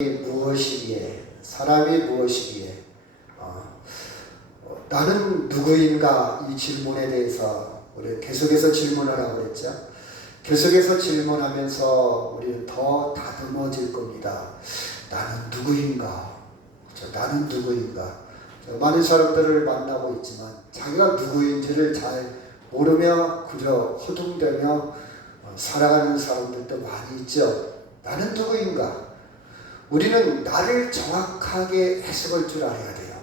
무엇이기에, 사람이 무엇이기에, 나는 누구인가, 이 질문에 대해서 우리 계속해서 질문을 하고 그랬죠. 계속해서 질문하면서 우리는 더 다듬어질 겁니다. 나는 누구인가? 나는 누구인가? 많은 사람들을 만나고 있지만 자기가 누구인지를 잘 모르며 그저 허둥대며 살아가는 사람들도 많이 있죠. 나는 누구인가? 우리는 나를 정확하게 해석할 줄 알아야 돼요.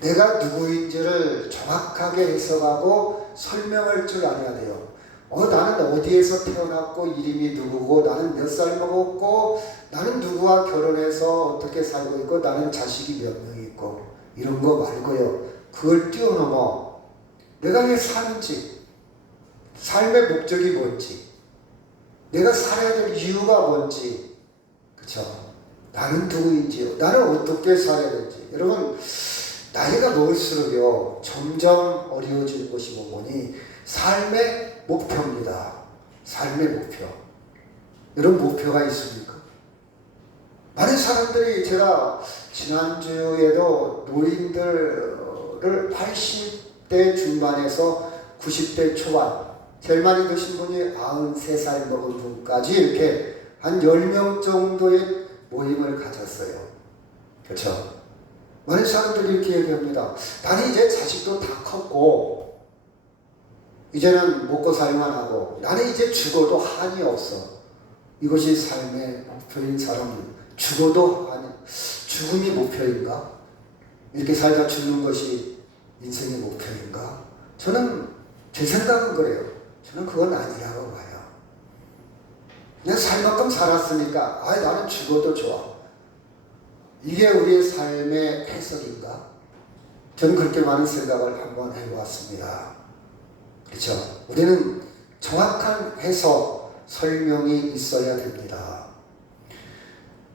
내가 누구인지를 정확하게 해석하고 설명할 줄 알아야 돼요. 나는 어디에서 태어났고 이름이 누구고 나는 몇 살 먹었고 나는 누구와 결혼해서 어떻게 살고 있고 나는 자식이 몇 명 있고 이런 거 말고요. 그걸 뛰어넘어 내가 왜 사는지, 삶의 목적이 뭔지, 내가 살아야 될 이유가 뭔지, 그쵸? 나는 누구인지요. 나는 어떻게 살아야 되는지. 여러분, 나이가 먹을수록요, 점점 어려워지는 것이 뭐니? 삶의 목표입니다. 삶의 목표. 여러분, 목표가 있습니까? 많은 사람들이 제가 지난주에도 노인들을 80대 중반에서 90대 초반, 제일 많이 드신 분이 93살 먹은 분까지 이렇게 한 10명 정도의 모임을 가졌어요. 그렇죠? 많은 사람들이 이렇게 얘기합니다. 나는 이제 자식도 다 컸고 이제는 먹고 살만 하고 나는 이제 죽어도 한이 없어. 이것이 삶의 목표인 사람들. 죽어도 한이, 죽음이 목표인가? 이렇게 살다 죽는 것이 인생의 목표인가? 저는 제 생각은 그래요. 저는 그건 아니라고 봐요. 그냥 살 만큼 살았으니까 나는 죽어도 좋아. 이게 우리의 삶의 해석인가? 저는 그렇게 많은 생각을 한번 해보았습니다. 그렇죠? 우리는 정확한 해석, 설명이 있어야 됩니다.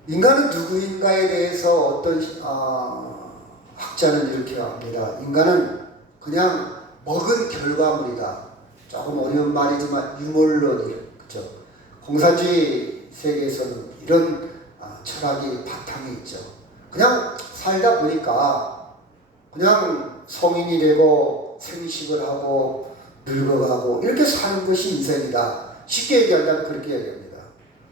인간은 누구인가에 대해서 어떤 학자는 이렇게 합니다. 인간은 그냥 먹은 결과물이다. 조금 어려운 말이지만 유물론이, 그렇죠? 공산주의 세계에서는 이런 철학이 바탕에 있죠. 그냥 살다 보니까 그냥 성인이 되고 생식을 하고 늙어가고 이렇게 사는 것이 인생이다. 쉽게 얘기한다면 그렇게 얘기합니다.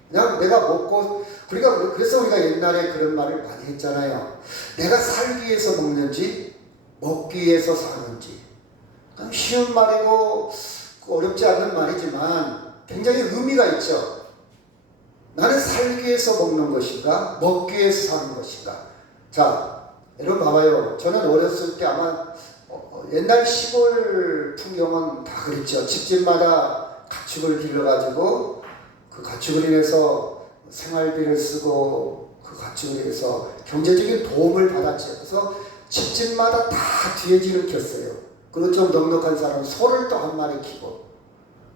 그냥 내가 먹고, 그래서 우리가 옛날에 그런 말을 많이 했잖아요. 내가 살기 위해서 먹는지 먹기 위해서 사는지. 쉬운 말이고 어렵지 않은 말이지만 굉장히 의미가 있죠. 나는 살기 위해서 먹는 것인가? 먹기 위해서 사는 것인가? 자, 여러분 봐봐요. 저는 어렸을 때 아마 옛날 시골 풍경은 다 그랬죠. 집집마다 가축을 길러가지고 그 가축을 인해서 생활비를 쓰고 그 가축을 인해서 경제적인 도움을 받았죠. 그래서 집집마다 다 돼지를 켰어요. 그리고 좀 넉넉한 사람은 소를 또 한 마리 키고,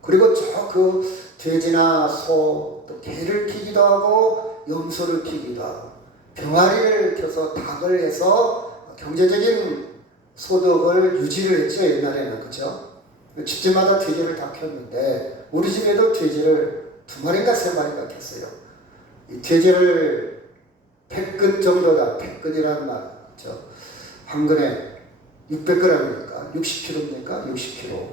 그리고 저 그 돼지나 소, 또 개를 키기도 하고 염소를 키기도 하고 병아리를 켜서 닭을 해서 경제적인 소득을 유지를 했죠. 옛날에는. 그렇죠? 집집마다 돼지를 다 켰는데 우리 집에도 돼지를 2마리인가 3마리인가 켰어요. 이 돼지를 100근 정도다. 100근이라는 말, 그렇죠? 한 근에 600g입니까? 60kg입니까? 60kg,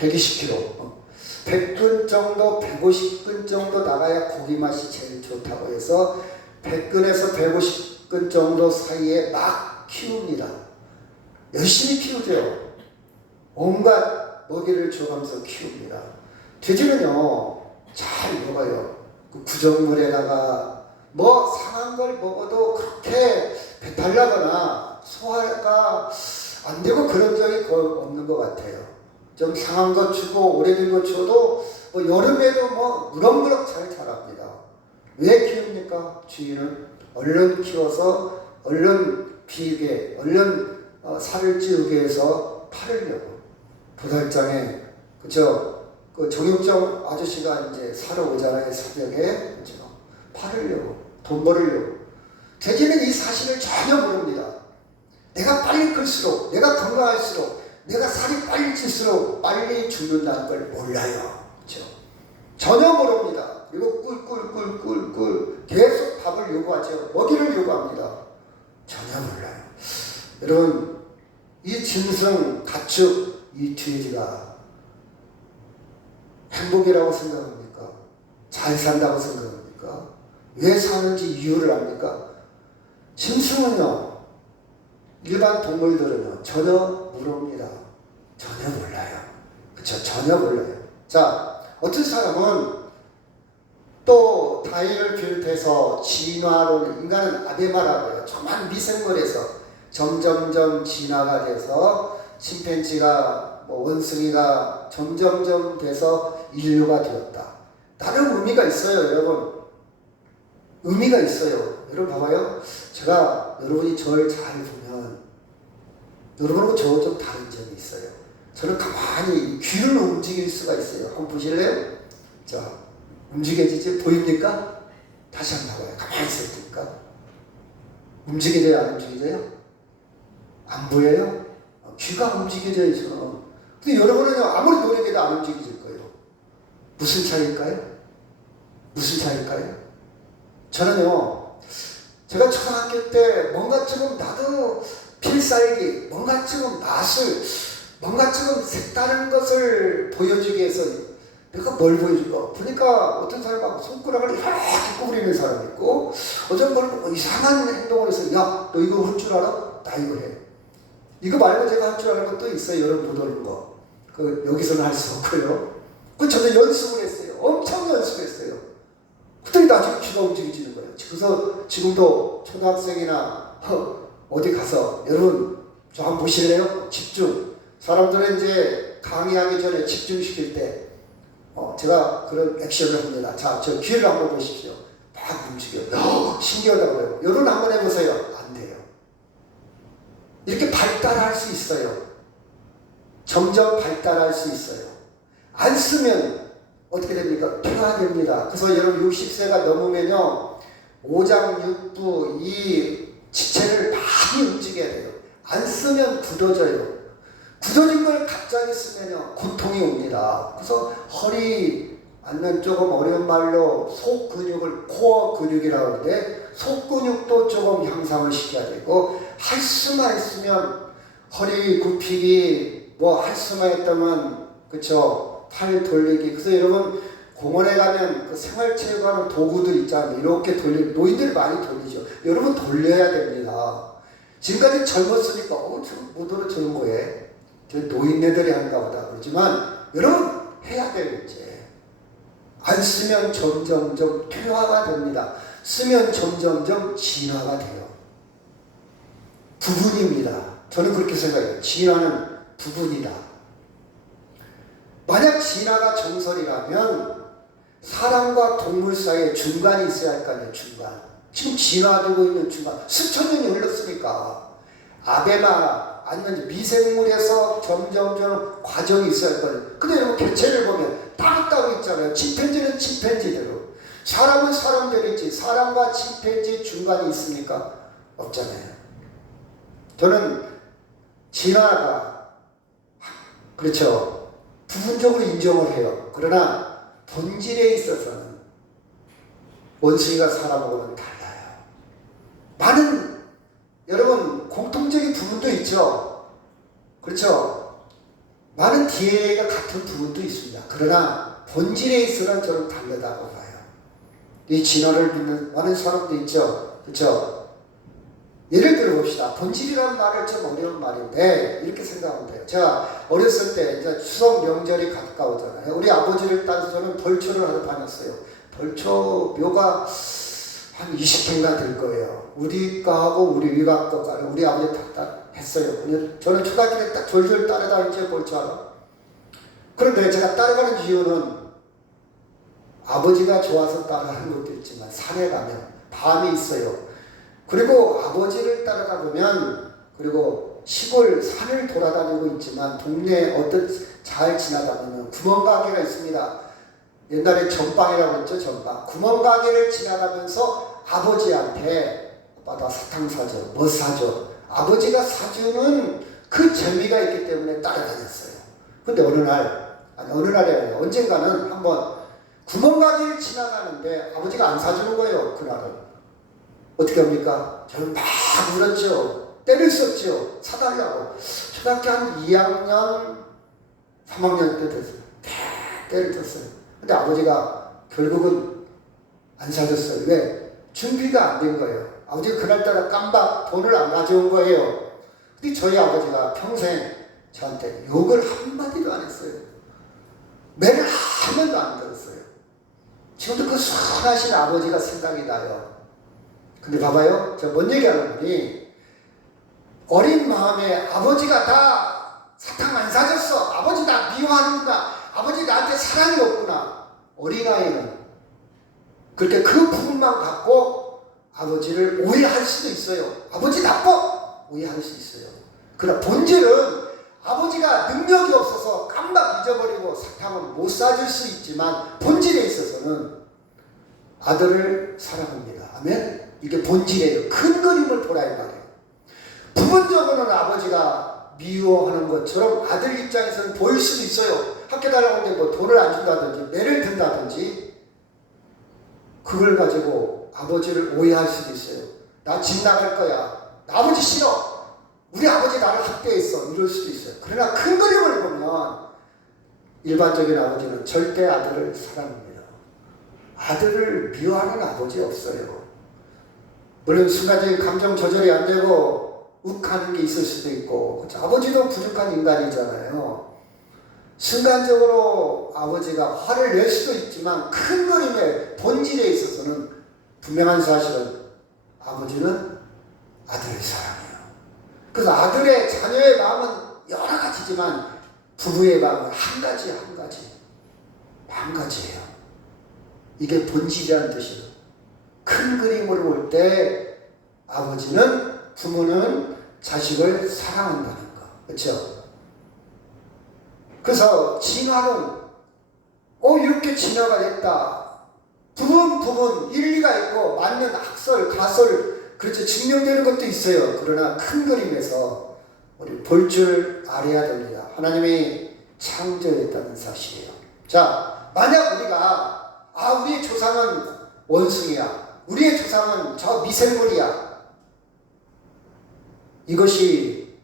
120kg. 100근 정도, 150근 정도 나가야 고기 맛이 제일 좋다고 해서 100근에서 150근 정도 사이에 막 키웁니다. 열심히 키우죠. 온갖 먹이를 줘가면서 키웁니다. 돼지는요, 잘 먹어요. 그 구정물에다가 뭐 상한 걸 먹어도 그렇게 배탈 나거나 소화가 안 되고 그런 적이 거의 없는 것 같아요. 좀 상한 거 주고 오래된 거 줘도 뭐 여름에도 뭐 무럭무럭 잘 자랍니다. 왜 키웁니까? 주인은 얼른 키워서 얼른 비게, 얼른 살을 찌우게 해서 팔으려고. 도달장에, 그쵸? 그 정육점 아저씨가 이제 사러 오잖아요, 새벽에. 그쵸? 팔으려고, 돈 벌으려고. 돼지는 이 사실을 전혀 모릅니다. 내가 빨리 클수록, 내가 건강할수록, 내가 살이 빨리 찔수록 빨리 죽는다는 걸 몰라요. 그렇죠? 전혀 모릅니다. 그리고 꿀꿀꿀꿀꿀 계속 밥을 요구하죠. 먹이를 요구합니다. 전혀 몰라요. 여러분, 이 짐승, 가축, 이 돼지가 행복이라고 생각합니까? 잘 산다고 생각합니까? 왜 사는지 이유를 압니까? 짐승은요, 일반 동물들은요, 전혀 모릅니다. 전혀 몰라요. 그쵸? 전혀 몰라요. 자, 어떤 사람은 또 다윈을 비롯해서 진화론, 인간은 아베마라고 해요. 조만 미생물에서 점점점 진화가 돼서 침팬지가 원숭이가 점점점 돼서 인류가 되었다. 나름 의미가 있어요, 여러분. 의미가 있어요. 여러분 봐봐요. 제가 여러분이 저를 잘 보면 여러분하고 저 좀 다른 점이 있어요. 저는 가만히 귀를 움직일 수가 있어요. 한번 보실래요? 자, 움직여지지? 보입니까? 다시 한번 봐봐요. 가만히 있을 테니까. 움직여져요? 안 움직여져요? 안 보여요? 귀가 움직여져요, 저는. 근데 여러분은요, 아무리 노력해도 안 움직여질 거예요. 무슨 차이일까요? 무슨 차이일까요? 저는요, 제가 초등학교 때 뭔가 조금 나도 필살기, 뭔가 조금 맛을, 뭔가 조금 색다른 것을 보여주기 위해서 내가 뭘 보여줄까? 보니까 어떤 사람하고 손가락을 이렇게 구부리는 사람이 있고, 어떤 걸 이상한 행동을 해서, 야, 너 이거 할 줄 알아? 나 이거 해. 이거 말고 제가 할 줄 아는 것도 있어요. 여러분 못 하는 거. 여기서는 할 수 없고요. 저도 연습을 했어요. 엄청 연습했어요. 그랬더니 나중에 귀가 움직여지는 거예요. 그래서 지금도 초등학생이나 어디 가서 여러분 저 한번 보실래요? 집중. 사람들은 이제 강의하기 전에 집중시킬 때 제가 그런 액션을 합니다. 자, 저 귀를 한번 보십시오. 막 움직여요. 신기하다고요. 여러분 한번 해보세요. 안 돼요. 이렇게 발달할 수 있어요. 점점 발달할 수 있어요. 안 쓰면 어떻게 됩니까? 퇴화됩니다. 그래서 여러분 60세가 넘으면요, 오장육부 이 지체를 많이 움직여야 돼요. 안 쓰면 굳어져요. 굳어진 걸 갑자기 쓰면요, 고통이 옵니다. 그래서 허리, 아니면 조금 어려운 말로 속 근육을 코어 근육이라고 하는데, 속 근육도 조금 향상을 시켜야 되고, 할 수만 있으면 허리 굽히기, 할 수만 했다면, 그쵸? 팔 돌리기. 그래서 여러분, 공원에 가면 그 생활체육하는 도구들 있잖아요. 이렇게 돌리고, 노인들 많이 돌리죠. 여러분 돌려야 됩니다. 지금까지 젊었으니까, 저못 저런 거에. 저 노인네들이 하는가 보다. 그렇지만, 여러분, 해야 돼요, 이제. 안 쓰면 점점점 퇴화가 됩니다. 쓰면 점점점 진화가 돼요. 부분입니다. 저는 그렇게 생각해요. 진화는 부분이다. 만약 진화가 정설이라면 사람과 동물 사이에 중간이 있어야 할 거 아니에요. 중간. 지금 진화되고 있는 중간. 수천 년이 흘렀으니까 아베마 아니면 미생물에서 점점점 과정이 있어야 할 거예요. 근데 여러분 개체를 보면 따로따로 있잖아요. 침팬지는 침팬지대로, 사람은 사람대로 있지. 사람과 침팬지 중간이 있습니까? 없잖아요. 저는 진화가, 그렇죠, 부분적으로 인정을 해요. 그러나 본질에 있어서는 원숭이가 사람하고는 달라요. 많은, 여러분, 공통적인 부분도 있죠. 그렇죠? 많은 DNA가 같은 부분도 있습니다. 그러나 본질에 있어서는 저는 다르다고 봐요. 이 진화를 믿는 많은 사람도 있죠. 그렇죠? 예를 들어 봅시다. 본질이라는 말은 좀 어려운 말인데 이렇게 생각하면 돼요. 제가 어렸을 때 이제 추석 명절이 가까우잖아요. 우리 아버지를 따라서 저는 벌초를 하러 다녔어요. 벌초 묘가 한 20개가 될 거예요. 우리 거하고 우리 위가 거가 우리 아버지 다 했어요. 저는 초등학교 때 딱 졸졸 따라다니죠, 벌초하러. 그런데 제가 따라가는 이유는 아버지가 좋아서 따라가는 것도 있지만 산에 가면 밤이 있어요. 그리고 아버지를 따라가 보면, 그리고 시골 산을 돌아다니고 있지만 동네에 어떤 잘 지나다니면 구멍가게가 있습니다. 옛날에 전방이라고 했죠. 전방. 구멍가게를 지나가면서 아버지한테 아빠 나 사탕 사줘, 뭐 사줘. 아버지가 사주는 그 재미가 있기 때문에 따라다녔어요. 근데 어느 날이 아니라 언젠가는 한번 구멍가게를 지나가는데 아버지가 안 사주는 거예요. 그날은. 어떻게 합니까? 저는 막 울었죠. 때를 썼죠. 사달라고. 초등학교 한 2학년, 3학년 때 됐어요. 때를 떴어요. 근데 아버지가 결국은 안 사줬어요. 왜? 준비가 안 된 거예요. 아버지가 그날따라 깜박 돈을 안 가져온 거예요. 근데 저희 아버지가 평생 저한테 욕을 한마디도 안 했어요. 매를 한 번도 안 들었어요. 지금도 그 선하신 아버지가 생각이 나요. 근데 봐봐요. 제가 뭔 얘기하는지 어린 마음에 아버지가 다 사탕 안 사줬어. 아버지 나 미워하는구나. 아버지 나한테 사랑이 없구나. 어린아이는 그렇게 그 부분만 갖고 아버지를 오해할 수도 있어요. 아버지 나빠! 오해할 수 있어요. 그러나 본질은 아버지가 능력이 없어서 깜빡 잊어버리고 사탕을 못 사줄 수 있지만 본질에 있어서는 아들을 사랑합니다. 아멘? 이게 본질이에요. 큰 그림을 보라 이 말이에요. 부분적으로는 아버지가 미워하는 것처럼 아들 입장에서는 보일 수도 있어요. 학교 다녀오는데 뭐 돈을 안 준다든지 매를 든다든지 그걸 가지고 아버지를 오해할 수도 있어요. 나 집 나갈 거야. 나 아버지 싫어. 우리 아버지 나를 학대했어. 이럴 수도 있어요. 그러나 큰 그림을 보면 일반적인 아버지는 절대 아들을 사랑합니다. 아들을 미워하는 아버지 없어요. 물론 순간적인 감정 조절이 안 되고 욱하는 게 있을 수도 있고 그렇죠? 아버지도 부족한 인간이잖아요. 순간적으로 아버지가 화를 낼 수도 있지만 큰 그림의 본질에 있어서는 분명한 사실은 아버지는 아들을 사랑해요. 그래서 아들의 자녀의 마음은 여러 가지지만 부부의 마음은 한 가지예요. 이게 본질이라는 뜻이에요. 큰 그림으로 볼 때 아버지는 부모는 자식을 사랑한다는 거. 그렇죠? 그래서 진화론 이렇게 진화가 됐다. 부분 일리가 있고 맞는 학설, 가설 그렇죠. 증명되는 것도 있어요. 그러나 큰 그림에서 우리 볼 줄 알아야 됩니다. 하나님이 창조했다는 사실이에요. 자, 만약 우리가 우리의 조상은 원숭이야. 우리의 조상은 저 미생물이야. 이것이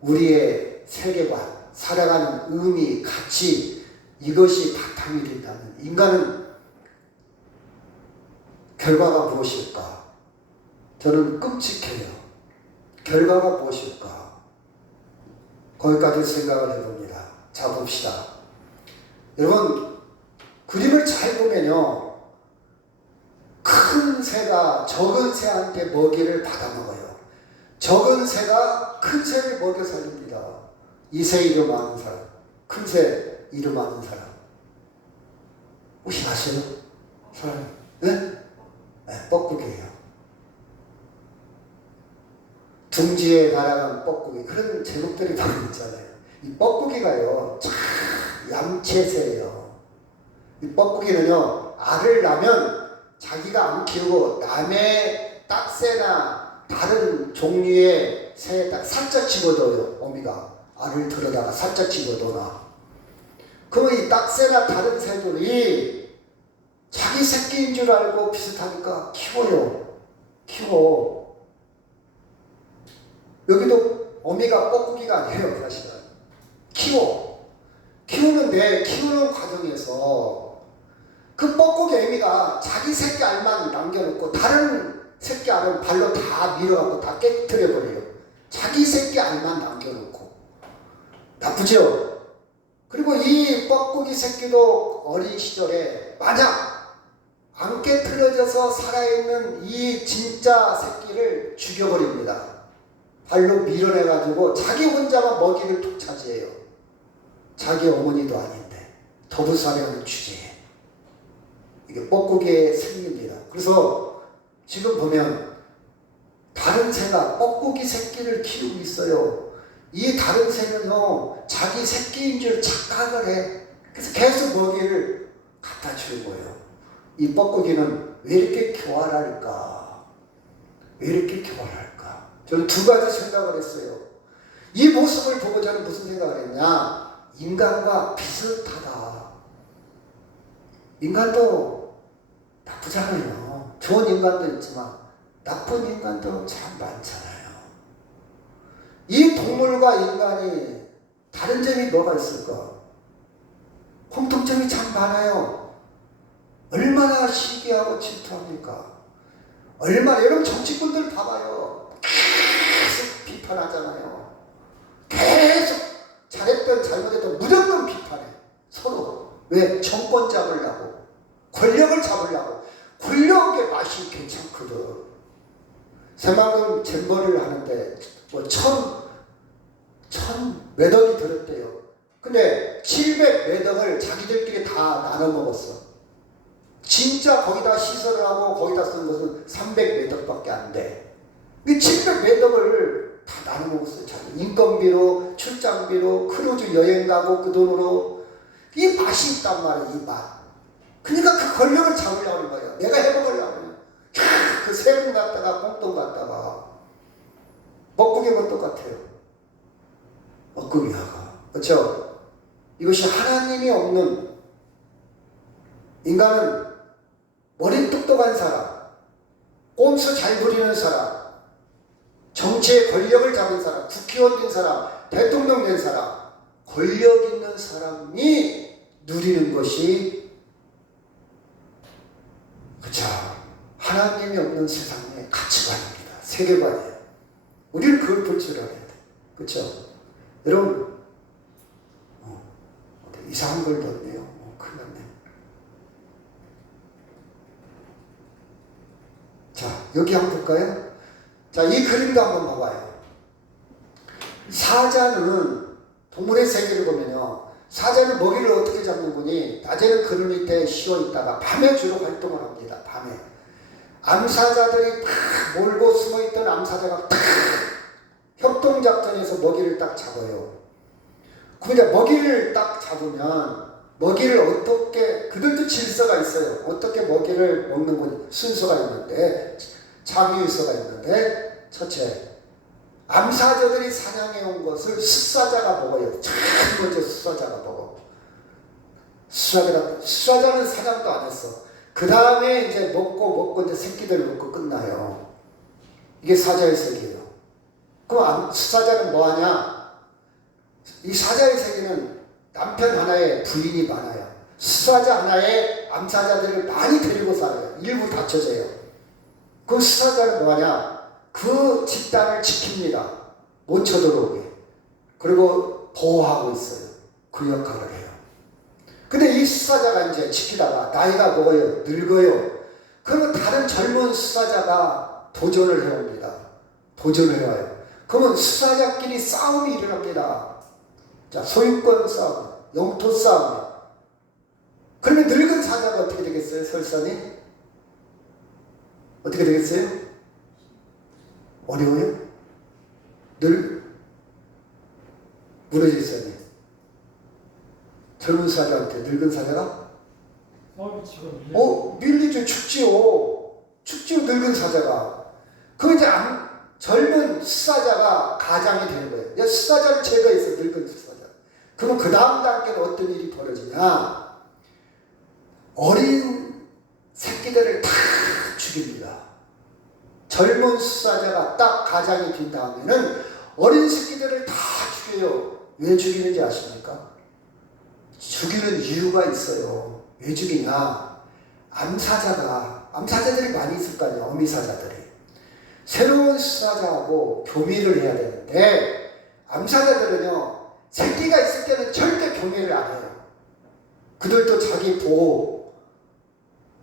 우리의 세계관, 살아가는 의미, 가치 이것이 바탕이 된다면 인간은 결과가 무엇일까? 저는 끔찍해요. 결과가 무엇일까? 거기까지 생각을 해봅니다. 자, 봅시다. 여러분, 그림을 잘 보면요. 큰 새가 적은 새한테 먹이를 받아먹어요. 적은 새가 큰 새를 먹여 살립니다. 이 새 이름 아는 사람, 큰 새 이름 아는 사람. 혹시 아세요? 사람? 네? 네, 뻐꾸기예요. 둥지에 날아간 뻐꾸기. 그런 제목들이 많이 있잖아요. 이 뻐꾸기가요, 참 얌체새예요. 이 뻐꾸기는요, 알을 낳으면 자기가 안 키우고 남의 딱새나 다른 종류의 새에 딱 살짝 집어넣어요. 어미가 알을 들여다가 살짝 집어넣어놔. 그러면 이 딱새나 다른 새들이 자기 새끼인 줄 알고 비슷하니까 키워. 여기도 어미가 뻐꾸기가 아니에요. 사실은 키우는데 키우는 과정에서 그 뻐꾸기 어미가 자기 새끼 알만 남겨놓고 다른 새끼 알은 발로 다 밀어갖고 다 깨트려버려요. 자기 새끼 알만 남겨놓고. 나쁘죠? 그리고 이 뻐꾸기 새끼도 어린 시절에 만약 안 깨트려져서 살아있는 이 진짜 새끼를 죽여버립니다. 발로 밀어내가지고 자기 혼자만 먹이를 독차지해요. 자기 어머니도 아닌데 더부살이하는 주제에 이게 뻐꾸기의 생리입니다. 그래서 지금 보면 다른 새가 뻐꾸기 새끼를 키우고 있어요. 이 다른 새는요 자기 새끼인 줄 착각을 해. 그래서 계속 먹이를 갖다 주는 거예요. 이 뻐꾸기는 왜 이렇게 교활할까? 저는 두 가지 생각을 했어요. 이 모습을 보고 저는 무슨 생각을 했냐? 인간과 비슷하다. 인간도 나쁘잖아요. 좋은 인간도 있지만 나쁜 인간도 참 많잖아요. 이 동물과 인간이 다른 점이 뭐가 있을까? 공통점이 참 많아요. 얼마나 시기하고 질투합니까? 얼마나, 여러분 정치꾼들 봐봐요. 계속 비판하잖아요. 계속 잘했던 잘못했던 무조건 비판해. 서로. 왜? 정권 잡으려고. 권력을 잡으려고. 권력의 맛이 괜찮거든. 새만금 잼버리를 하는데 뭐 몇 억이 들었대요. 근데 700몇 억을 자기들끼리 다 나눠 먹었어. 진짜 거기다 시설을 하고 거기다 쓴 것은 300몇 억밖에 안 돼. 이 700몇 억을 다 나눠 먹었어요. 인건비로, 출장비로, 크루즈 여행 가고 그 돈으로. 이 맛이 있단 말이에요. 이 맛. 그러니까 그 권력을 잡으려고 하는 거예요. 내가 해먹으려고 하는 거예요. 그 세금 갖다가 공돈 갖다가 먹구경은 똑같아요. 먹구경하가. 그렇죠? 이것이 하나님이 없는, 인간은 머리 똑똑한 사람, 꼼수 잘 부리는 사람, 정치의 권력을 잡은 사람, 국회의원 된 사람, 대통령 된 사람, 권력 있는 사람이 누리는 것이, 그쵸, 하나님이 없는 세상의 가치관입니다. 세계관이에요. 우리는 그걸 볼 줄 알아야 돼. 그쵸? 여러분, 이상한 걸 넣었네요. 큰일 났네. 자, 여기 한번 볼까요? 자, 이 그림도 한번 봐봐요. 사자는, 동물의 세계를 보면요, 사자는 먹이를 어떻게 잡는 거니? 낮에는 그늘 밑에 쉬어 있다가 밤에 주로 활동을 합니다. 밤에. 암사자들이 딱 몰고 숨어 있던 암사자가 딱 협동작전에서 먹이를 딱 잡아요. 그러니까 먹이를 딱 잡으면 먹이를 어떻게, 그들도 질서가 있어요. 어떻게 먹이를 먹는 건 순서가 있는데, 장유유서가 있는데, 첫째, 암사자들이 사냥해 온 것을 숫사자가 먹어요. 첫 번째 숫사자가 먹어. 숫사자는 사냥도 안 했어. 그 다음에 이제 먹고 이제 새끼들 먹고 끝나요. 이게 사자의 세계예요. 그럼 숫사자는 뭐 하냐? 이 사자의 세계는 남편 하나에 부인이 많아요. 숫사자 하나에 암사자들을 많이 데리고 살아요. 일부 다쳐져요. 그 숫사자는 뭐 하냐? 그 집단을 지킵니다. 못 쳐들어오게. 그리고 보호하고 있어요. 그 역할을 해요. 근데 이 숫사자가 이제 지키다가 나이가 먹어요. 늙어요. 그러면 다른 젊은 숫사자가 도전을 해옵니다. 도전을 해와요. 그러면 숫사자끼리 싸움이 일어납니다. 자, 소유권 싸움, 영토 싸움. 그러면 늙은 사자가 어떻게 되겠어요? 설산이? 어떻게 되겠어요? 어려워요? 무너질 젊은 사자한테 늙은 사자가? 밀리죠. 축지요, 늙은 사자가. 그럼 이제 젊은 숫사자가 가장이 되는 거예요. 야, 숫사자를 제거해서 늙은 숫사자. 그럼 그 다음 단계는 어떤 일이 벌어지냐? 어린 새끼들을 다 죽입니다. 젊은 숫사자가 딱 가장이 된 다음에는 어린 새끼들을 다 죽여요. 왜 죽이는지 아십니까? 죽이는 이유가 있어요. 왜 죽이냐? 암사자들이 많이 있을 거 아니에요. 어미사자들이. 새로운 숫사자하고 교미를 해야 되는데, 암사자들은요, 새끼가 있을 때는 절대 교미를 안 해요. 그들도 자기 보호,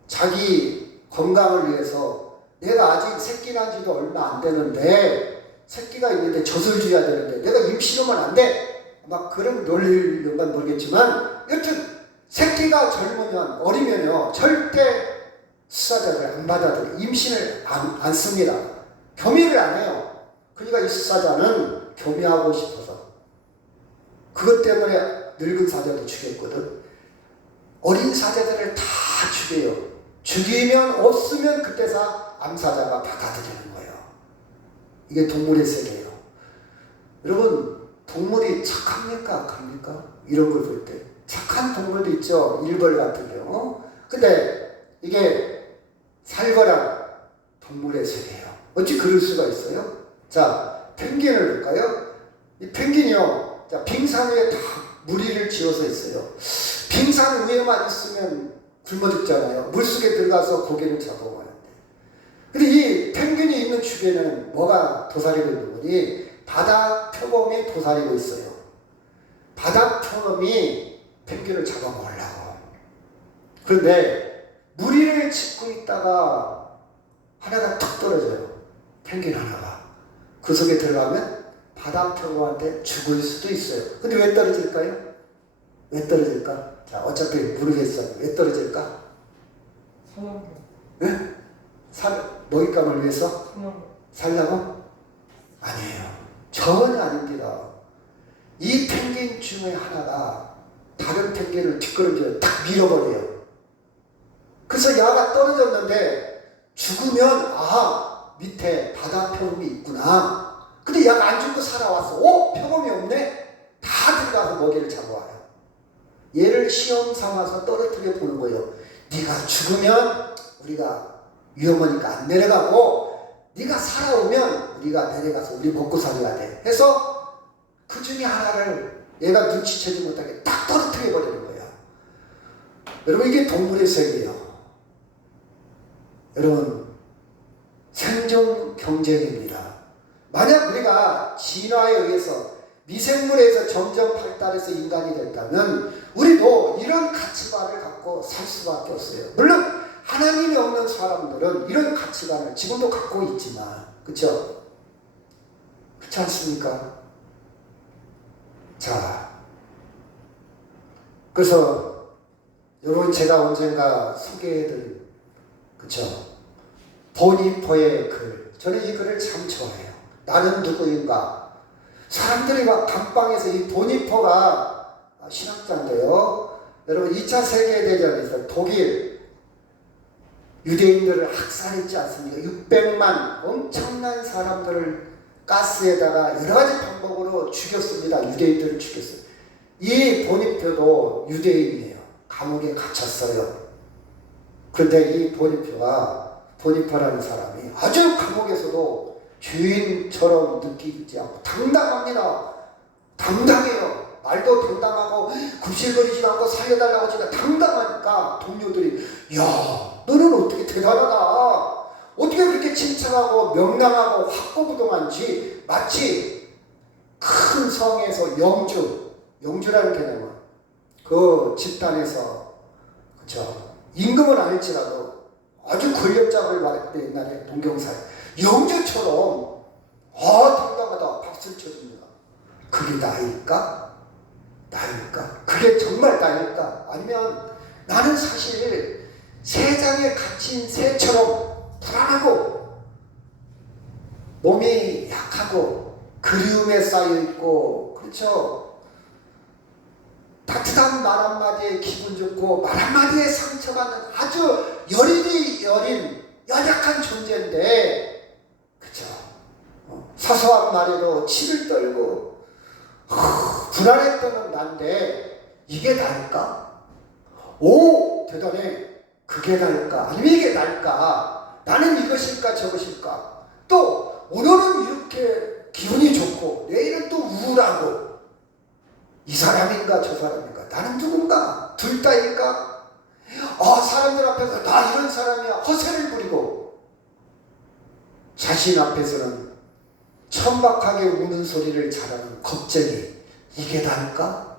자기 건강을 위해서 내가 아직 새끼 난 지도 얼마 안 되는데, 새끼가 있는데 젖을 줘야 되는데, 내가 임신하면 안 돼! 막 그런 논리를 건 모르겠지만, 여튼, 새끼가 젊으면, 어리면요, 절대 숫사자를 안 받아들여요. 임신을 안 씁니다. 교미를 안 해요. 그러니까 이 숫사자는 교미하고 싶어서. 그것 때문에 늙은 사자도 죽였거든. 어린 사자들을 다 죽여요. 죽이면 없으면 그때서 암사자가 받아들이는 거예요. 이게 동물의 세계예요. 여러분, 동물이 착합니까? 악합니까? 이런 걸 볼 때. 착한 동물도 있죠. 일벌 같은 경우. 근데 이게 살벌한 동물의 세계예요. 어찌 그럴 수가 있어요? 자, 펭귄을 볼까요? 이 펭귄이요, 자, 빙산 위에 다 무리를 지어서 있어요. 빙산 위에만 있으면 굶어 죽잖아요. 물속에 들어가서 고기를 잡아와야 돼. 근데 이 펭귄이 있는 주변에는 뭐가 도사리고 있는 거니? 바다 표범이 도사리고 있어요. 바다 표범이 펭귄을 잡아먹으려고. 그런데 무리를 짓고 있다가 하나가 툭 떨어져요. 펭귄 하나가. 그 속에 들어가면 바다 표범한테 죽을 수도 있어요. 근데 왜 떨어질까요? 왜 떨어질까? 자, 어차피 모르겠어요. 왜 떨어질까? 사냥개. 네? 먹잇감을 위해서? 사냥개. 살려고? 아니에요. 전혀 아닙니다. 이 펭귄 중에 하나가 다른 펭귄을 뒷걸음질로 딱 밀어버려요. 그래서 야가 떨어졌는데 죽으면 밑에 바다 표범이 있구나. 근데 야가 안 죽고 살아왔어. 표범이 없네? 다 들어가서 먹이를 잡아와요. 얘를 시험 삼아서 떨어뜨려 보는 거예요. 네가 죽으면 우리가 위험하니까 안 내려가고 네가 살아오면 우리가 내려가서 우리 먹고 살아야 돼. 해서 그 중에 하나를 얘가 눈치채지 못하게 딱 떨어뜨려 버리는 거야. 여러분, 이게 동물의 세계예요. 여러분, 생존 경쟁입니다. 만약 우리가 진화에 의해서 미생물에서 점점 발달해서 인간이 됐다면 우리도 이런 가치관을 갖고 살 수밖에 없어요. 물론 하나님이 없는 사람들은 이런 가치관을 지금도 갖고 있지만, 그렇죠? 그렇지 않습니까? 자, 그래서 여러분, 제가 언젠가 소개해드린, 그렇죠? 보니퍼의 글, 저는 이 글을 참 좋아해요. 나는 누구인가? 사람들이 막 감방에서 이 보니퍼가 신학자인데요. 여러분, 2차 세계대전에서 독일 유대인들을 학살했지 않습니까? 600만 엄청난 사람들을 가스에다가 여러 가지 방법으로 죽였습니다. 유대인들을 죽였어요. 이 보니표도 유대인이에요. 감옥에 갇혔어요. 그런데 이 보니퍼라는 사람이 아주 감옥에서도 주인처럼 느끼지 않고 당당합니다. 당당해요. 말도 당당하고 굽실거리지 않고 살려달라고 진짜 당당하니까 동료들이, 야, 너는 어떻게 대단하다. 어떻게 그렇게 칭찬하고 명랑하고 확고부동한지. 마치 큰 성에서 영주라는 개념은 그 집단에서, 그쵸, 임금은 아닐지라도 아주 권력자를 말할 때 옛날에 동경사에 영주처럼 당당하다 박수를 쳐줍니다. 그게 나일까? 그게 정말 나일까? 아니면 나는 사실 세상에 갇힌 새처럼 불안하고 몸이 약하고 그리움에 쌓여있고, 그렇죠? 따뜻한 말 한마디에 기분 좋고 말 한마디에 상처받는 아주 여린 연약한 존재인데, 그쵸? 사소한 말에도 치를 떨고 불안했던 난데 이게 나일까? 대단해. 그게 나일까? 아니면 이게 나일까? 나는 이것일까 저것일까? 또 오늘은 이렇게 기분이 좋고 내일은 또 우울하고, 이 사람인가 저 사람인가? 나는 누군가? 둘 다일까? 사람들 앞에서 나 이런 사람이야 허세를 부리고, 자신 앞에서는 천박하게 우는 소리를 잘하는 겁쟁이, 이게 나일까?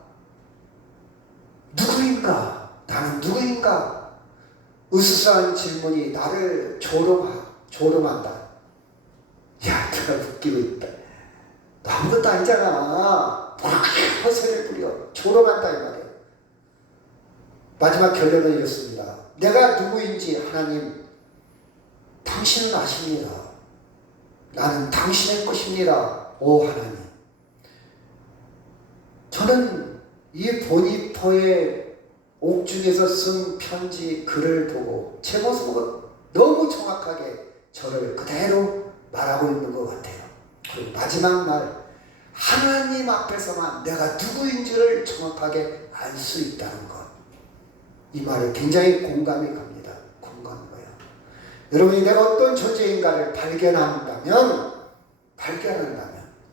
누구인가? 나는 누구인가? 으스스한 질문이 나를 조롱한다. 야, 내가 웃기고 있다. 너 아무것도 아니잖아. 허세를 부려 조롱한다 이 말이에요. 마지막 결론은 이렇습니다. 내가 누구인지 하나님, 당신은 아십니다. 나는 당신의 것입니다. 오 하나님. 저는 이 보니퍼의 옥중에서 쓴 편지 글을 보고 제 모습은 너무 정확하게 저를 그대로 말하고 있는 것 같아요. 그리고 마지막 말, 하나님 앞에서만 내가 누구인지를 정확하게 알 수 있다는 것. 이 말에 굉장히 공감이 갑니다. 공감이 가요. 여러분이 내가 어떤 존재인가를 발견한다면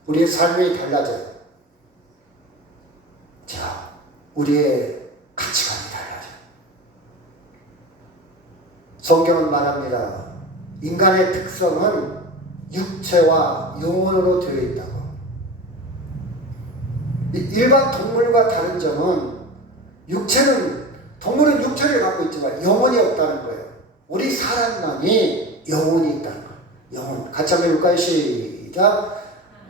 우리의 삶이 달라져요. 자, 우리의 가치관이 달라져요. 성경은 말합니다. 인간의 특성은 육체와 영혼으로 되어 있다고. 일반 동물과 다른 점은 동물은 육체를 갖고 있지만 영혼이 없다는 거예요. 우리 사람만이 영혼이 있다는 거예요. 영혼. 같이 한번 해볼까요? 시작.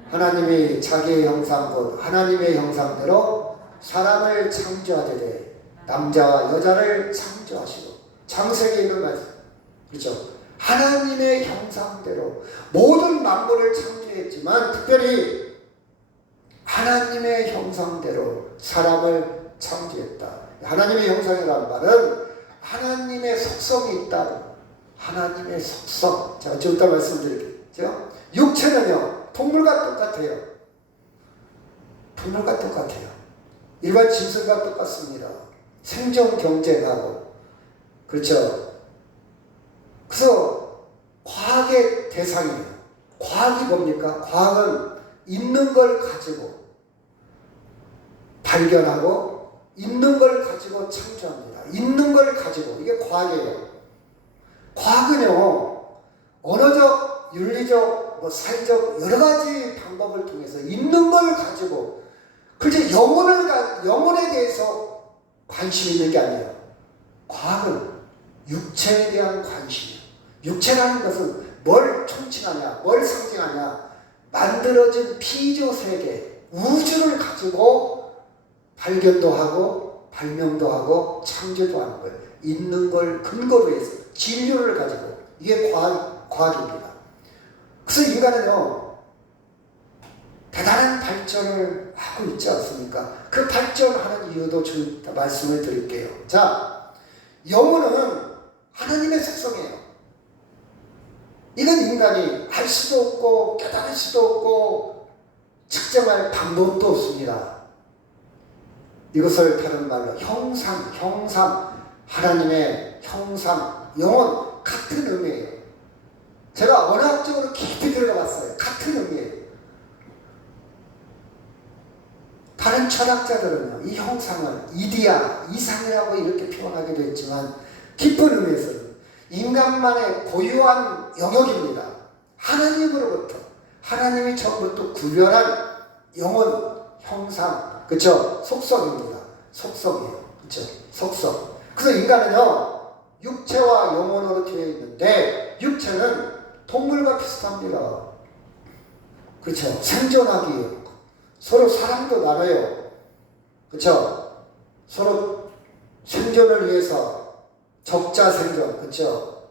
하나님이 자기의 형상 곧 하나님의 형상대로 사람을 창조하되 남자와 여자를 창조하시고 창세기에 있는 말씀. 그렇죠? 하나님의 형상대로 모든 만물을 창조했지만 특별히 하나님의 형상대로 사람을 창조했다. 하나님의 형상이라는 말은 하나님의 속성이 있다. 하나님의 속성. 자, 좀 이따 말씀드릴게요. 육체는요, 동물과 똑같아요. 동물과 똑같아요. 일반 짐승과 똑같습니다. 생존 경쟁하고. 그렇죠? 그래서 과학의 대상이에요. 과학이 뭡니까? 과학은 있는 걸 가지고 발견하고 있는 걸 가지고 창조합니다. 있는 걸 가지고. 이게 과학이에요. 과학은요, 언어적, 윤리적, 사회적 여러 가지 방법을 통해서 있는 걸 가지고, 그렇지 영혼에 대해서 관심이 있는 게 아니에요. 과학은 육체에 대한 관심이에요. 육체라는 것은 뭘 총칭하냐, 뭘 상징하냐, 만들어진 피조 세계, 우주를 가지고 발견도 하고 발명도 하고 창조도 하는 거예요. 있는 걸 근거로 해서 진료를 가지고. 이게 과학입니다. 그래서 인간은요, 대단한 발전을 하고 있지 않습니까? 그 발전하는 이유도 좀 말씀을 드릴게요. 자, 영혼은 하나님의 속성이에요. 이건 인간이 알 수도 없고 깨달을 수도 없고 측정할 방법도 없습니다. 이것을 다른 말로 형상, 하나님의 형상, 영혼, 같은 의미예요. 제가 언어학적으로 깊이 들어가 봤어요. 같은 의미예요. 다른 철학자들은요, 이 형상을 이디야, 이상이라고 이렇게 표현하기도 했지만 깊은 의미에서는 인간만의 고유한 영역입니다. 하나님으로부터, 하나님이 처음부터 구별한 영혼, 형상, 그쵸? 속성입니다. 속성이에요. 그쵸? 속성. 그래서 인간은요, 육체와 영혼으로 되어 있는데, 육체는 동물과 비슷합니다. 그쵸? 생존하기 위해 서로 사랑도 나눠요. 그쵸? 서로 생존을 위해서 적자 생존, 그쵸?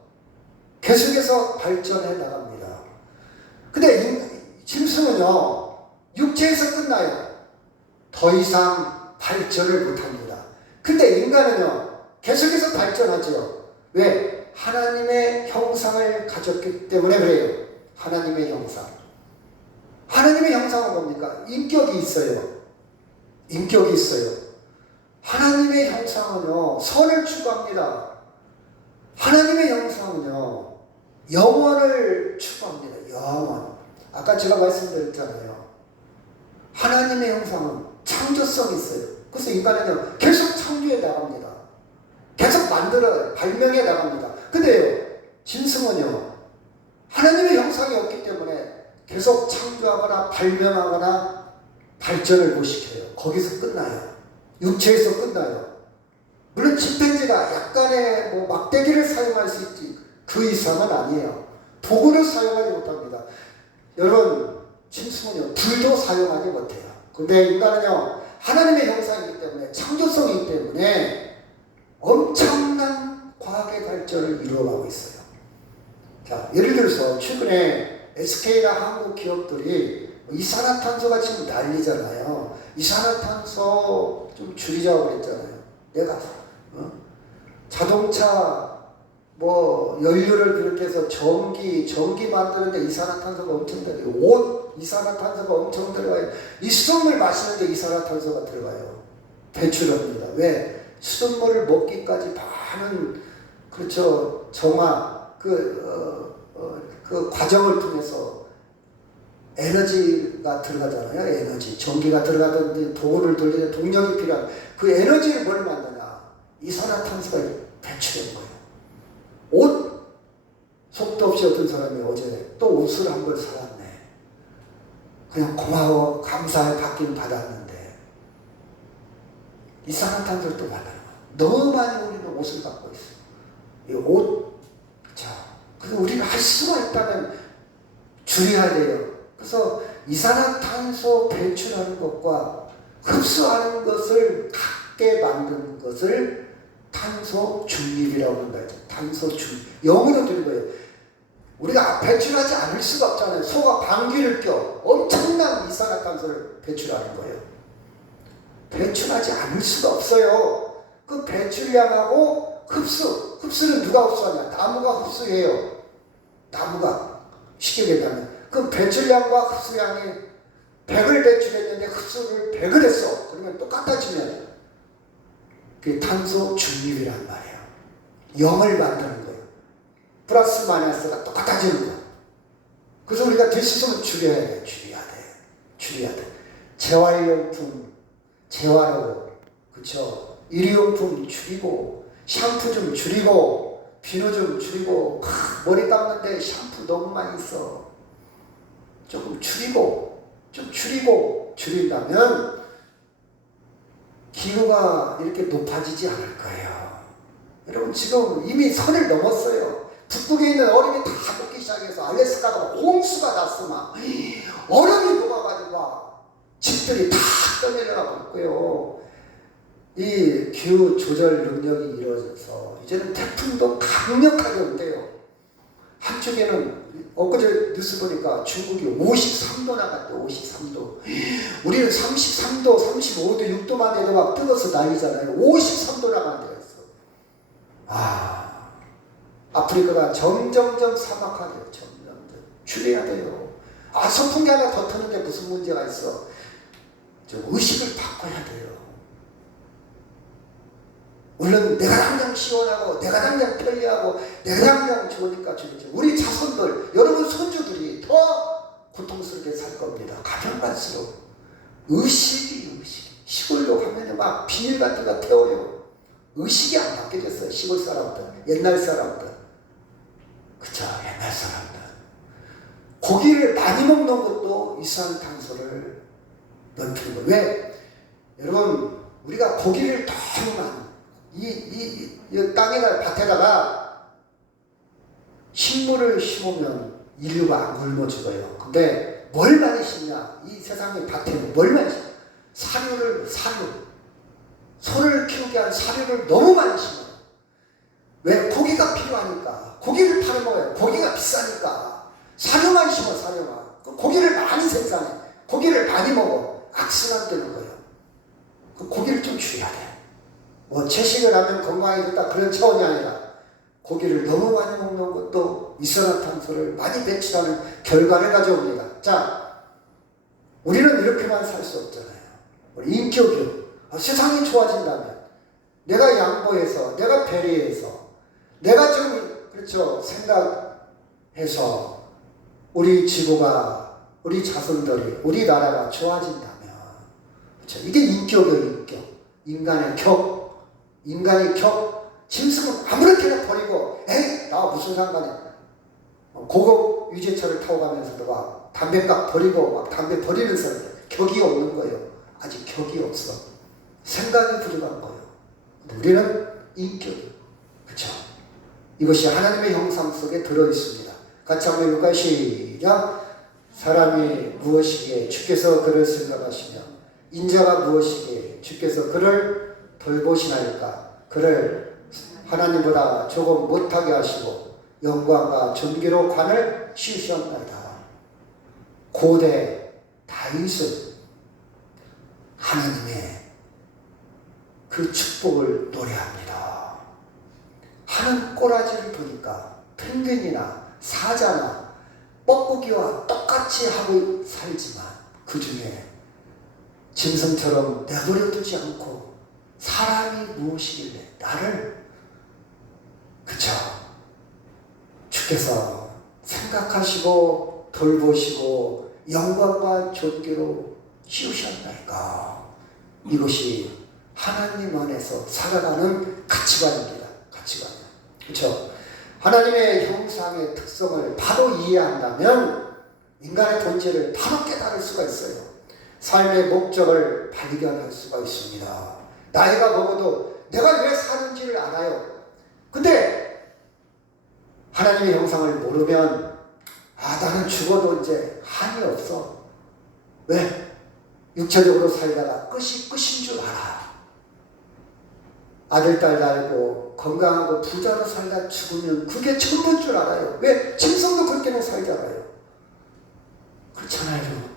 계속해서 발전해 나갑니다. 근데 짐승은요, 육체에서 끝나요. 더 이상 발전을 못합니다. 근데 인간은요, 계속해서 발전하죠. 왜? 하나님의 형상을 가졌기 때문에 그래요. 하나님의 형상. 하나님의 형상은 뭡니까? 인격이 있어요. 인격이 있어요. 하나님의 형상은요, 선을 추구합니다. 하나님의 형상은요, 영원을 추구합니다. 영원. 아까 제가 말씀드렸잖아요. 하나님의 형상은 창조성이 있어요. 그래서 인간은요, 계속 창조해 나갑니다. 계속 만들어, 발명해 나갑니다. 근데요, 짐승은요, 하나님의 형상이 없기 때문에 계속 창조하거나 발명하거나 발전을 못 시켜요. 거기서 끝나요. 육체에서 끝나요. 물론 침팬지가 약간의 막대기를 사용할 수 있지, 그 이상은 아니에요. 도구를 사용하지 못합니다. 여러분, 짐승은요, 불도 사용하지 못해요. 근데 인간은요, 하나님의 형상이기 때문에, 창조성이기 때문에 엄청난 과학의 발전을 이루어가고 있어요. 자, 예를 들어서 최근에 SK나 한국 기업들이 이산화탄소가 지금 난리잖아요. 이산화탄소 좀 줄이자고 그랬잖아요. 내가 자동차 연료를 비롯해서 전기 만드는데 이산화탄소가 엄청 들어가요. 옷 이산화탄소가 엄청 들어가요. 이 수돗물 마시는데 이산화탄소가 들어가요. 배출합니다. 왜? 수돗물을 먹기까지 많은 그렇죠 정화 그 과정을 통해서 에너지가 들어가잖아요. 에너지 전기가 들어가든지 도구를 돌리는 동력이 필요한 그 에너지를 뭘 만드냐 이산화탄소가 배출된 거예요. 옷 속도 없이 어떤 사람이 어제 또 옷을 한 벌 사왔네. 그냥 고마워 감사의 받긴 받았는데 이산화탄소를 또 만드는 거예요. 너무 많이 우리는 옷을 갖고 있어요. 이 옷, 자, 그래서 우리가 할 수가 있다면 줄여야 돼요. 그래서 이산화탄소 배출하는 것과 흡수하는 것을 같게 만드는 것을 탄소 중립이라고 한다. 탄소 중립. 영어로 드린 거예요. 우리가 배출하지 않을 수가 없잖아요. 소가 방귀를 껴 엄청난 이산화탄소를 배출하는 거예요. 배출하지 않을 수가 없어요. 그 배출량하고 흡수는 누가 흡수하냐? 나무가 흡수해요. 나무가 쉽게 얘기하면 그 배출량과 흡수량이 100을 배출했는데 흡수를 100을 했어. 그러면 똑같아지면 그게 탄소 중립이란 말이에요. 0을 만드는 거예요. 플러스 마이너스가 똑같아지는 거예요. 그래서 우리가 될 수 있으면 줄여야 돼. 줄여야 돼. 재활용품 재활하고 그쵸? 일회용품 줄이고 샴푸 좀 줄이고 비누 좀 줄이고 머리 감는데 샴푸 너무 많이 써. 조금 줄인다면 기후가 이렇게 높아지지 않을 거예요. 여러분 지금 이미 선을 넘었어요. 북극에 있는 얼음이 다 녹기 시작해서 알래스카가 홍수가 났어 막 얼음이 녹아가지고 막 집들이 다 떠내려가 버렸고요. 이 기후 조절 능력이 이루어져서 이제는 태풍도 강력하게 온대요. 한쪽에는 엊그제 뉴스 보니까 중국이 53도 나갔대. 53도. 우리는 33도, 35도, 6도만 돼도 막 뜨거워서 난리잖아요. 53도 나가는 데가 있어. 아프리카가 점점점 사막화돼요. 점점점. 줄여야 돼요. 선풍기 하나 더 트는데 무슨 문제가 있어. 의식을 바꿔야 돼요. 물론 내가 당장 시원하고 내가 당장 편리하고 내가 당장 좋으니까 좋지. 우리 자손들 여러분 손주들이 더 고통스럽게 살 겁니다. 가면 갈수록 의식이 시골로 가면 막 비닐 같은 거 태워요. 의식이 안 바뀌어졌어요. 시골 사람들 옛날 사람들 그쵸 옛날 사람들 고기를 많이 먹는 것도 이산탄소를 넓히는 거예요. 왜? 여러분 우리가 고기를 너무 많이 이 땅에다 밭에다가 식물을 심으면 인류가 안 굶어 죽어요. 근데 뭘 많이 심냐? 이 세상의 밭에는 뭘 많이 심냐? 사료. 소를 키우게 한 사료를 너무 많이 심어요. 왜? 고기가 필요하니까. 고기를 팔아먹어요. 고기가 비싸니까. 사료만 심어, 사료만. 고기를 많이 생산해. 고기를 많이 먹어. 악순환되는 거예요. 그 고기를 좀 줄여야 돼. 채식을 하면 건강해졌다 그런 차원이 아니라 고기를 너무 많이 먹는 것도 이산화탄소를 많이 배출하는 결과를 가져옵니다. 자, 우리는 이렇게만 살 수 없잖아요. 우리 인격이 세상이 좋아진다면 내가 양보해서 내가 배려해서 내가 좀 그렇죠 생각해서 우리 지구가 우리 자손들이 우리나라가 좋아진다면 그렇죠 이게 인격이에요. 인간의 격 짐승은 아무렇게나 버리고 에이 나 무슨 상관이야. 고급 유재차를 타고 가면서도 막 담배값 버리고 막 담배 버리는 사람들 격이 없는 거예요. 아직 격이 없어. 생각이 부족한 거예요. 우리는 인격이 그렇죠. 이것이 하나님의 형상 속에 들어있습니다. 같이 한번 읽을까요? 시작. 사람이 무엇이기에 주께서 그를 생각하시며 인자가 무엇이기에 주께서 그를 돌보시나이까. 그를 하나님보다 조금 못하게 하시고 영광과 존귀로 관을 씌우셨나이다. 고대 다윗은 하나님의 그 축복을 노래합니다. 하는 꼬라지를 보니까 펭귄이나 사자나 뻐꾸기와 똑같이 하고 살지만 그 중에 짐승처럼 내버려두지 않고 사람이 무엇이길래 나를, 그쵸? 주께서 생각하시고 돌보시고 영광과 존귀로 씌우셨나이까. 이것이 하나님 안에서 살아가는 가치관입니다. 가치관. 그렇죠? 하나님의 형상의 특성을 바로 이해한다면 인간의 본질을 바로 깨달을 수가 있어요. 삶의 목적을 발견할 수가 있습니다. 나이가 먹어도 내가 왜 사는지를 알아요. 근데 하나님의 형상을 모르면 나는 죽어도 이제 한이 없어. 왜? 육체적으로 살다가 끝인 줄 알아. 아들, 딸 낳고 건강하고 부자로 살다 죽으면 그게 전부인 줄 알아요. 왜? 짐승도 그렇게는 살잖아요. 그렇잖아요.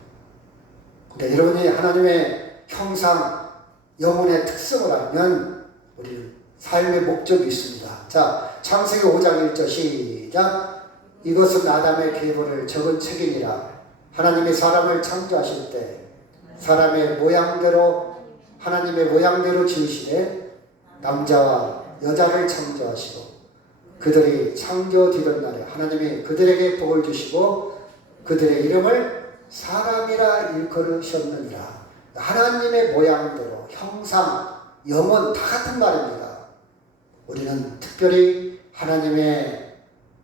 근데 여러분이 하나님의 형상, 영혼의 특성을 알면 우리는 삶의 목적이 있습니다. 자, 창세기 5장 1절 시작. 이것은 아담의 계보를 적은 책이니라. 하나님이 사람을 창조하실 때 사람의 모양대로 하나님의 모양대로 지으시되 남자와 여자를 창조하시고 그들이 창조되던 날에 하나님이 그들에게 복을 주시고 그들의 이름을 사람이라 일컬으셨느니라. 하나님의 모양대로 형상, 영혼 다 같은 말입니다. 우리는 특별히 하나님의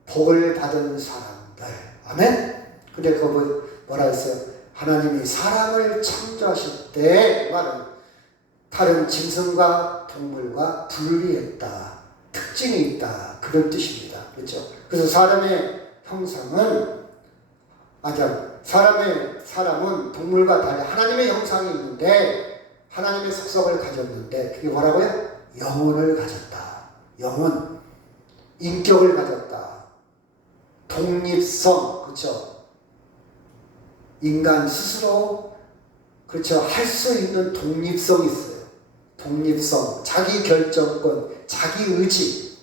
복을 받은 사람들. 아멘? 근데 그 뭐라 했어요? 하나님이 사람을 창조하실 때 말은 다른 짐승과 동물과 분리했다. 특징이 있다. 그런 뜻입니다. 그렇죠? 그래서 사람의 형상은 사람은 동물과 달리 하나님의 형상이 있는데 하나님의 속성을 가졌는데 그게 뭐라고요? 영혼을 가졌다. 영혼, 인격을 가졌다. 독립성, 그렇죠? 인간 스스로 그렇죠. 할 수 있는 독립성이 있어요. 독립성, 자기 결정권, 자기 의지.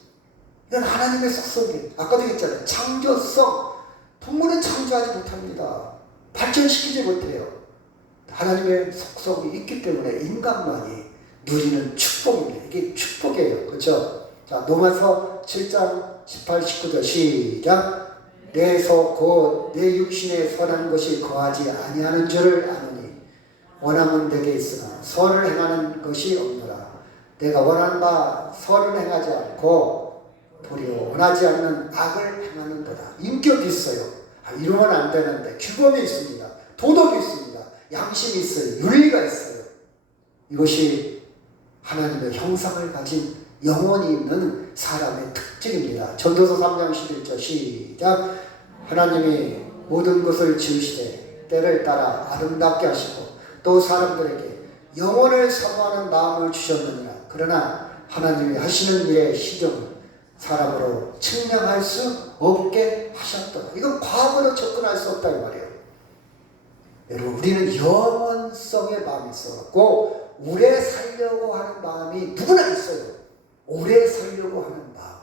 이건 하나님의 속성이에요. 아까도 얘기했잖아요. 창조성. 동물은 창조하지 못합니다. 발전시키지 못해요. 하나님의 속성이 있기 때문에 인간만이 누리는 축복입니다. 이게 축복이에요. 그렇죠? 자, 로마서 7장 18, 19절 시작. 내 속 곧 내 육신에 선한 것이 거하지 아니하는 줄을 아노니 원함은 내게 있으나 선을 행하는 것이 없노라. 내가 원하는 바 선을 행하지 않고 도리어 원하지 않는 악을 행하는도다. 인격이 있어요. 이러면 안 되는데 규범이 있습니다. 도덕이 있습니다. 양심이 있어요. 윤리가 있어요. 이것이 하나님의 형상을 가진 영혼이 있는 사람의 특징입니다. 전도서 3장 11절 시작. 하나님이 모든 것을 지으시되 때를 따라 아름답게 하시고 또 사람들에게 영혼을 사모하는 마음을 주셨느니라. 그러나 하나님이 하시는 일의 시정은 사람으로 측량할 수 없게 하셨더라. 이건 과거로 접근할 수 없다 이 말이에요. 여러분, 우리는 영원성의 마음이 있어갖고 오래 살려고 하는 마음이 누구나 있어요. 오래 살려고 하는 마음.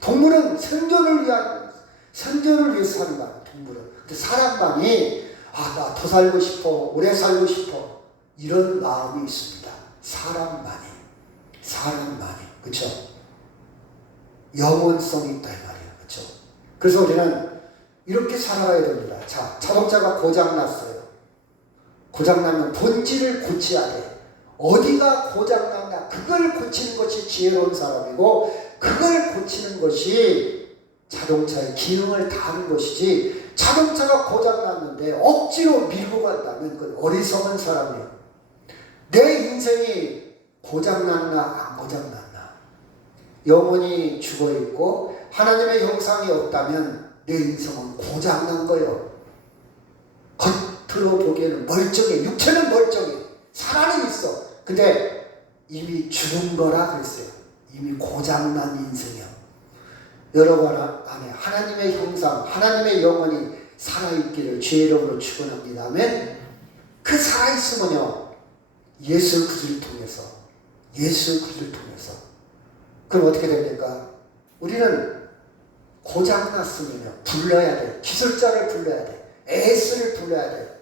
동물은 생존을 위해서 사는 거야. 동물은. 근데 사람만이 나 더 살고 싶어, 오래 살고 싶어, 이런 마음이 있습니다. 사람만이, 그렇죠? 영원성이 있다 이 말이에요. 그렇죠? 그래서 우리는 이렇게 살아가야 됩니다. 자, 자동차가 고장났어요. 고장나면 본질을 고쳐야 돼. 어디가 고장났나 그걸 고치는 것이 지혜로운 사람이고 그걸 고치는 것이 자동차의 기능을 다하는 것이지, 자동차가 고장났는데 억지로 밀고 간다면 그건 어리석은 사람이에요. 내 인생이 고장났나 안 고장났나, 영혼이 죽어있고 하나님의 형상이 없다면 내 인생은 고장난 거예요. 겉으로 보기에는 멀쩡해. 육체는 멀쩡해. 살아는 있어. 근데 이미 죽은 거라 그랬어요. 이미 고장난 인생이야. 여러분 안에 하나님의 형상, 하나님의 영혼이 살아있기를 주의 이름으로 축원합니다. 아멘. 그 살아있으면요, 예수 그리스도를 통해서 그럼 어떻게 됩니까? 우리는 고장났으면요 불러야 돼. 기술자를 불러야 돼. 에이스를 불러야 돼.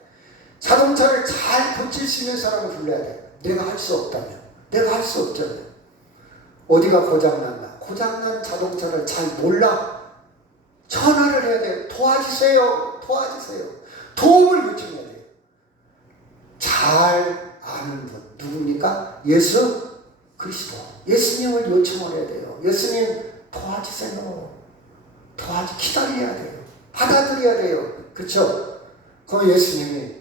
자동차를 잘 고칠 수 있는 사람을 불러야 돼. 내가 할 수 없다면. 내가 할 수 없잖아요. 어디가 고장났나? 고장난 자동차를 잘 몰라? 전화를 해야 돼요. 도와주세요. 도와주세요. 도움을 요청해야 돼요. 잘 아는 분 누굽니까? 예수 그리스도. 예수님을 요청을 해야 돼요. 예수님 도와주세요. 기다려야 돼요. 받아들여야 돼요. 그렇죠? 그럼 예수님이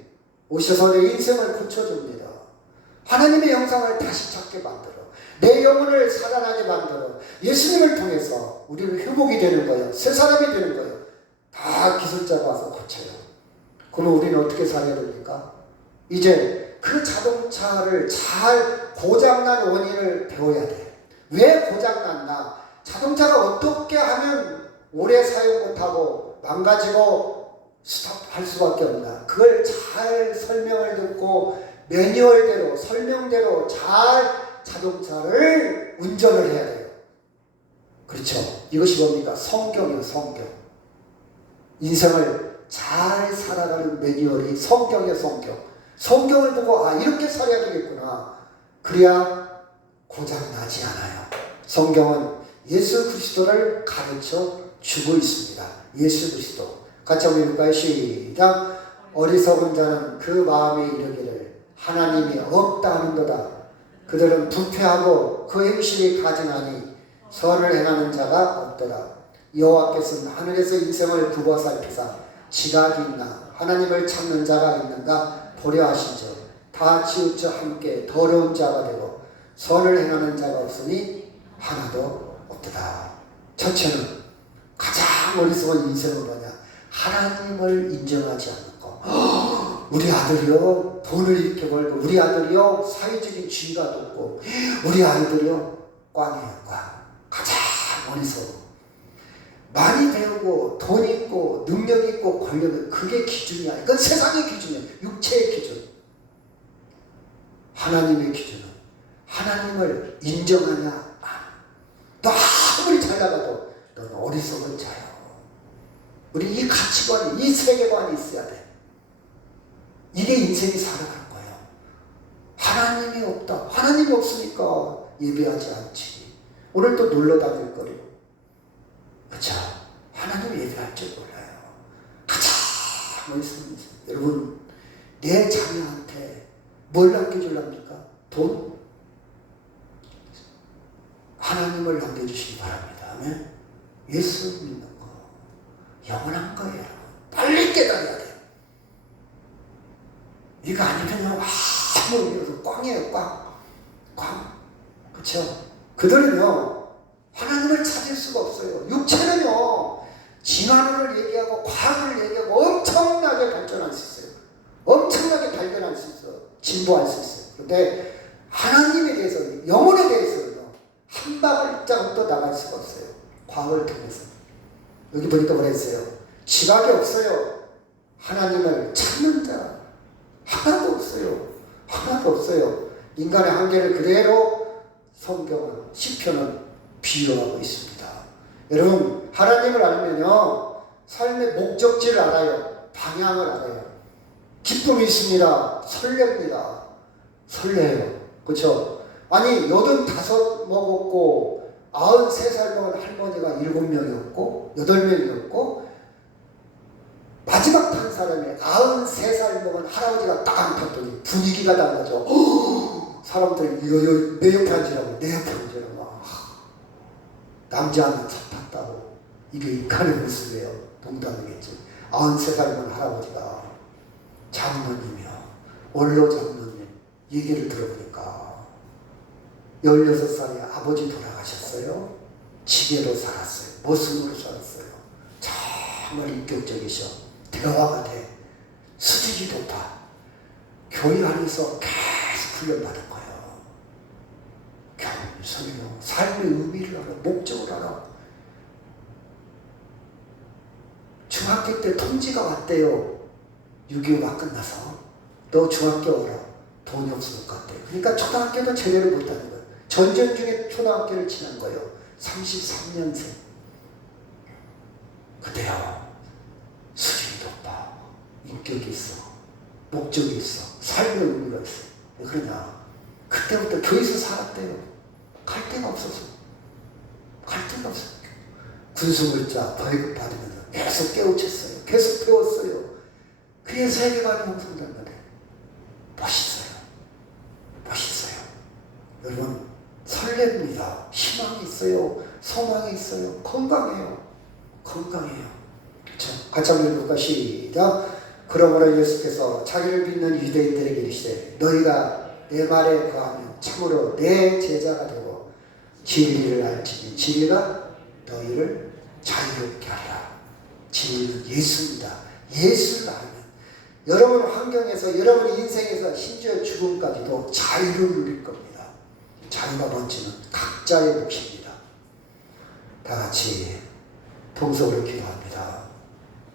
오셔서 내 인생을 고쳐줍니다. 하나님의 형상을 다시 찾게 만들어. 내 영혼을 살아나게 만들어. 예수님을 통해서 우리는 회복이 되는 거예요. 새 사람이 되는 거예요. 다 기술자가 와서 고쳐요. 그럼 우리는 어떻게 살아야 됩니까? 이제 그 자동차를 잘 고장난 원인을 배워야 돼. 왜 고장났나? 자동차가 어떻게 하면 오래 사용 못하고 망가지고 스탑할 수밖에 없나? 그걸 잘 설명을 듣고 매뉴얼대로 설명대로 잘 자동차를 운전을 해야 돼요. 그렇죠? 이것이 뭡니까? 성경이요, 성경. 인생을 잘 살아가는 매뉴얼이 성경이요, 성경. 성경을 보고 이렇게 살아야 되겠구나. 그래야 고장나지 않아요. 성경은 예수 그리스도를 가르쳐 주고 있습니다. 예수 그리스도. 같이 한번 읽을까요? 시작. 어리석은 자는 그 마음에 이르기를 하나님이 없다 하는도다. 그들은 부패하고 그 행실이 가증하니 선을 행하는 자가 없더라. 여호와께서는 하늘에서 인생을 두고 살피사 지각이 있나 하나님을 찾는 자가 있는가 보려 하시죠. 다 치우쳐 함께 더러운 자가 되고 선을 행하는 자가 없으니 하나도 없더라. 첫째는 가장 어리석은 인생은 뭐냐? 하나님을 인정하지 않는 거. 우리 아들이요 돈을 이렇게 벌고, 우리 아들이요 사회적인 지위가 높고, 우리 아이들이요 꽝이에요, 꽝. 가장 어리석어. 많이 배우고 돈 있고 능력 있고 권력 있고 그게 기준이야. 이건 세상의 기준이야. 육체의 기준. 하나님의 기준은 하나님을 인정하냐? 너 아무리 잘 나가도 너는 어리석은 자야. 우리 이 가치관이, 이 세계관이 있어야 돼. 이게 인생이 살아가는 거예요. 하나님이 없다. 하나님이 없으니까 예배하지 않지. 오늘 또 놀러 다닐 거리고. 그렇죠? 하나님 예배할 줄 몰라요. 가장 어리석은 인생. 여러분, 내 자녀한테 뭘 남겨줄랍니까? 돈? 하나님을 남겨주시기 바랍니다. 아멘. 예수 믿는 거 영원한 거예요. 여러분. 빨리 깨달아야 돼요. 이거 아니면 아무 의미없어. 꽝이에요. 꽝. 그렇죠? 그들은요 하나님을 찾을 수가 없어요. 육체는요 진화론을 얘기하고 과학을 얘기하고 엄청나게 발전할 수 있어요. 엄청나게 발견할 수 있어요. 진보할 수 있어요. 그런데 하나님에 대해서, 영혼에 대해서는요 한 발자국도 나갈 수가 없어요. 과학을 통해서. 여기 보니까 뭐라 했어요? 지각이 없어요. 하나님을 찾는 자 하나도 없어요. 하나도 없어요. 인간의 한계를 그대로 성경은, 시편은 비유하고 있습니다. 여러분, 하나님을 알면요 삶의 목적지를 알아요. 방향을 알아요. 기쁨이 있습니다. 설렙니다. 설레요. 그렇죠? 아니 85 먹었고 93살 먹은 할머니가 7명이었고 8명이었고 마지막 탄 사람이 93살 먹은 할아버지가 딱 안 탔더니 분위기가 달라져. 사람들이 이거 내 옆에 앉으라고, 내 옆에 앉으라고. 남자 하나 차 탔다고. 이게 인간의 모습이에요. 농담이겠지. 93살 먹은 할아버지가 장로님이요, 원로 장로님 얘기를 들어보니까 16살에 아버지 돌아가셨어요. 지게로 살았어요. 모습으로 살았어요. 정말 인격적이셔. 대화가 돼. 수준이 높아. 교회 안에서 계속 훈련받은 거예요. 설명, 삶의 의미를 알아, 목적을 알아. 중학교 때 통지가 왔대요. 6.25가 끝나서 너 중학교 와라. 돈이 없을 것 같아요. 그러니까 초등학교도 제대로 못하는 거예요. 전쟁 중에 초등학교를 지난 거예요. 33년생. 그때요 수준이 높아. 인격이 있어. 목적이 있어. 삶의 의미가 있어. 왜 그러냐? 그때부터 교회에서 살았대요. 갈 데가 없어서. 갈 데가 없어요. 군수물자 벌금 받으면서 계속 깨우쳤어요. 계속 배웠어요. 그게 세계관이 형성된 거예요. 멋있어요. 멋있어요. 여러분 설렙니다. 희망이 있어요. 소망이 있어요. 건강해요. 건강해요. 그렇죠? 같이 한번 읽어볼까? 시작. 그러므로 예수께서 자기를 믿는 유대인들에게 이르시되 너희가 내 말에 거하면 참으로 내 제자가 되고 진리를 알지니 진리가 너희를 자유롭게 하리라. 진리는 예수입니다. 예수를 알면 여러분 환경에서 여러분 인생에서 심지어 죽음까지도 자유를 누릴 겁니다. 자유가 뭔지는 각자의 몫입니다. 다 같이 통성으로 기도합니다.